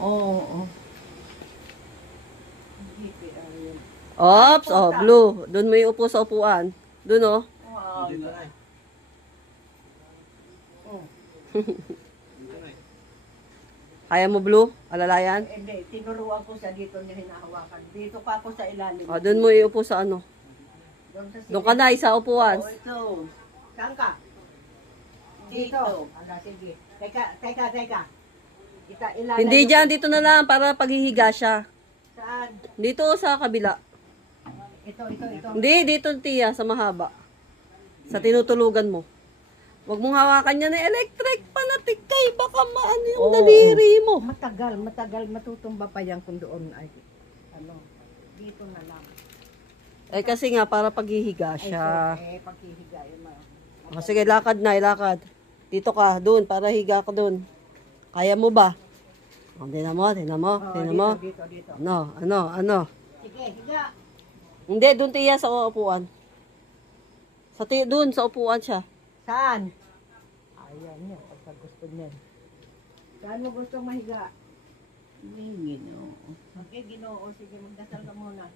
Oo. Ops, oh, Blue. Doon mo iupo sa upuan. Doon, oh. Wow. Dito na. Oh. Dito na. Kaya mo, Blue? Alalayan? Hindi, tinuruan ko siya dito niya hinahawakan. Dito pa ako sa ilalim. Oh, doon mo iupo sa ano. Doon ka na, sa upuan. Oh, ito. Saan ka? Dito. Ala, sige. Teka. Ilalim. Hindi dyan, dito na lang para paghihiga siya. Saan? Dito sa kabila. Ito. Hindi, dito tiya, sa mahaba. Sa tinutulugan mo. Huwag mong hawakan yan ng electric palatik kay baka maano yung Oo. daliri mo. Matagal matutumba pa yan kung doon ay ano. Dito na lang. Eh kasi nga para paghihiga Ay, siya. paghihiga yun. O, sige, lakad na, lakad. Dito ka, doon, para higa ka doon. Kaya mo ba? O, tingnan mo. Dito. Ano? Sige, higa. Hindi, doon tiya sa upuan. Doon, sa upuan siya. Saan? Ayan niya, pagka gusto niya. Saan mo gusto mahiga? May ginoo. Okay, Ginoo. Sige, magdasal ka muna.